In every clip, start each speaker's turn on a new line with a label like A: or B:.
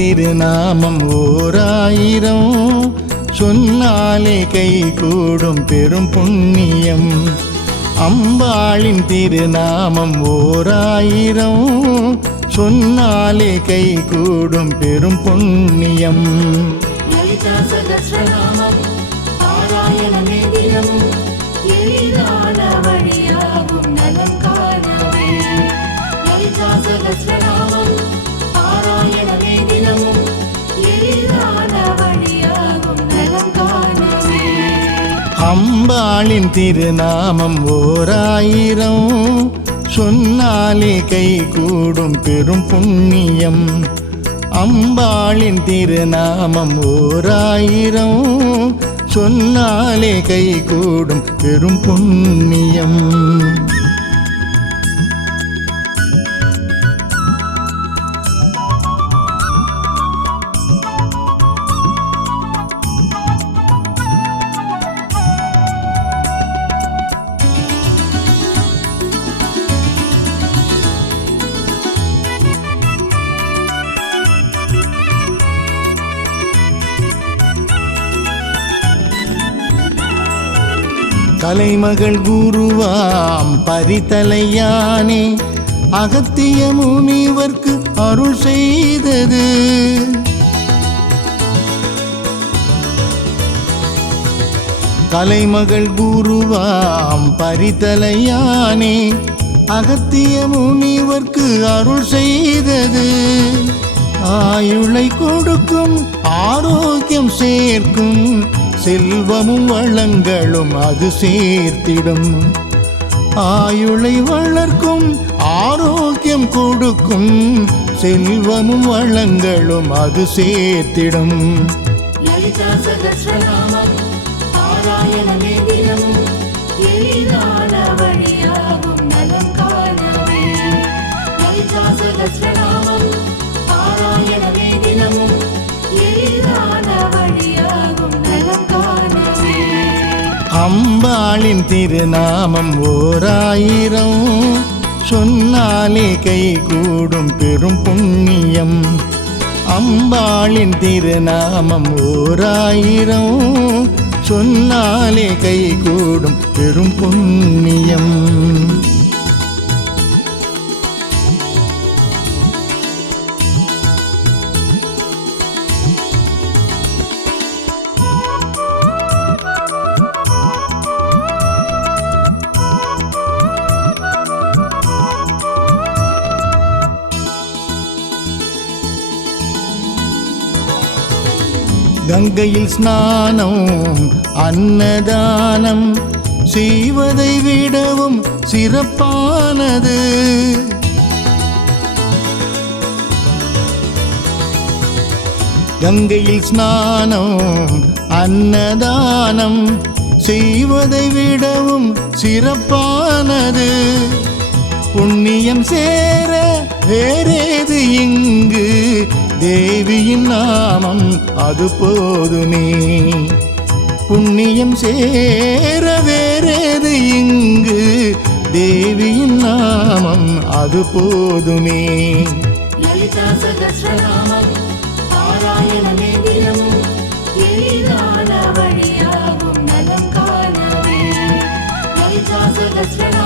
A: திருநாமம் ஓராயிரம். சொன்னாலே கை கூடும் பெரும் புண்ணியம். அம்பாளின் திருநாமம் ஓராயிரம். சொன்னாலே கை கூடும் பெரும் புண்ணியம். அம்பாளின் திருநாமம் ஓராயிரம். சொன்னாலே கை கூடும் பெரும் புண்ணியம். அம்பாளின் திருநாமம் ஓராயிரம். சொன்னாலே கை கூடும் பெரும் புண்ணியம். கலைமகள் குருவாம் பரிதலையானே அகத்திய முனிவர்க்கு அருள் செய்தது. கலைமகள் குருவாம் பரிதலையானே அகத்திய முனிவர்க்கு அருள் செய்தது. ஆயுளை கொடுக்கும் ஆரோக்கியம் சேர்க்கும் செல்வமும் வளங்களும் அது சேர்த்திடும். ஆயுளை வளர்க்கும் ஆரோக்கியம் கொடுக்கும் செல்வமும் வளங்களும் அது சேர்த்திடும்.
B: லலிதா சகஸ்ரநாமம்
A: அம்பாளின் திருநாமம் ஓராயிரம். சொன்னாலே கை கூடும் பெரும் புண்ணியம். அம்பாளின் திருநாமம் ஓராயிரம். சொன்னாலே கை கூடும் பெரும் புண்ணியம். கங்கையில் ஸ்நானம் அன்னதானம் செய்வதை விடவும் சிறப்பானது. கங்கையில் ஸ்நானம் அன்னதானம் செய்வதை விடவும் சிறப்பானது. புண்ணியம் சேர வேறேது இங்கு. தேவியின் நாமம் அது போதுமே. புண்ணியம் சேர வேறேது இங்கு. தேவியின் நாமம் அது போதுமே.
B: லலிதா சகஸ்ரநாமம் பாராயணமே தினமும் எளிதான வழியாகும் நலம் காணவே. லலிதா சகஸ்ரநாமம்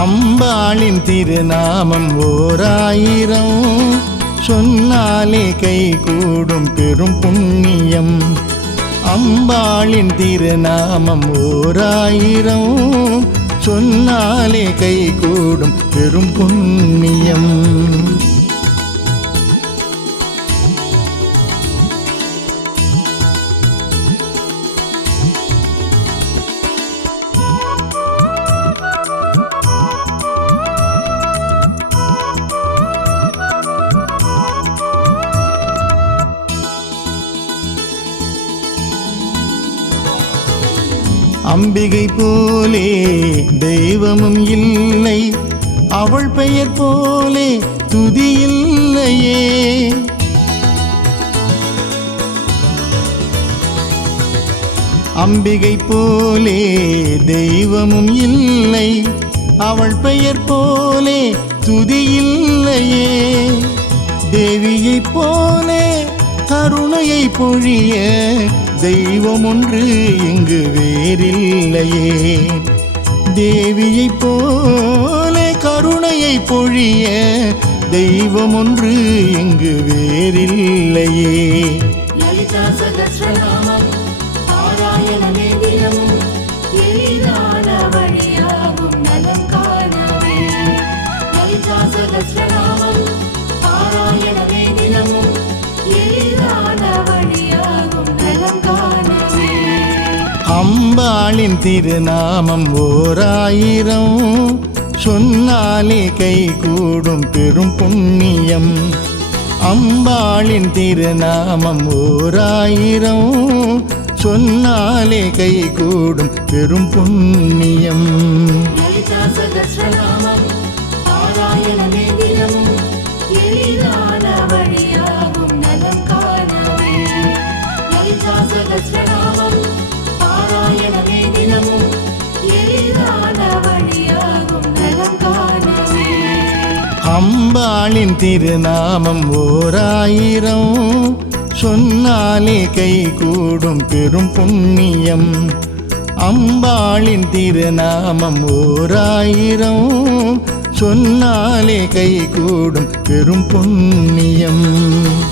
A: அம்பாளின் திருநாமம் ஓராயிரம். சொன்னாலே கை கூடும் பெரும் புண்ணியம். அம்பாளின் திருநாமம் ஓராயிரம். சொன்னாலே கை கூடும் பெரும் புண்ணியம். இல்லை போலே தெய்வமும் இல்லை. அவள் பெயர் போலே துதி இல்லையே. அம்பிகை போலே தெய்வமும் இல்லை. அவள் பெயர் போலே துதி இல்லையே. தேவியைப் போலே கருணையை பொழிய தெய்வம் ஒன்று இங்கு வேறில்லையே. தேவியைப் போல கருணையை பொழிய தெய்வம் ஒன்று இங்கு வேறில்லையே.
B: லலிதா சகசிரநாம
A: அம்பாளின் திருநாமம் ஓராயிரம். சொன்னாலே கை கூடும் பெரும் புண்ணியம். அம்பாளின் திருநாமம் ஓராயிரம். சொன்னாலே கை கூடும் பெரும் புண்ணியம். திருநாமம் ஓராயிரம். சொன்னாலே கை கூடும் பெரும் புண்ணியம். அம்பாளின் திருநாமம் ஓராயிரம். சொன்னாலே கை கூடும் பெரும் புண்ணியம்.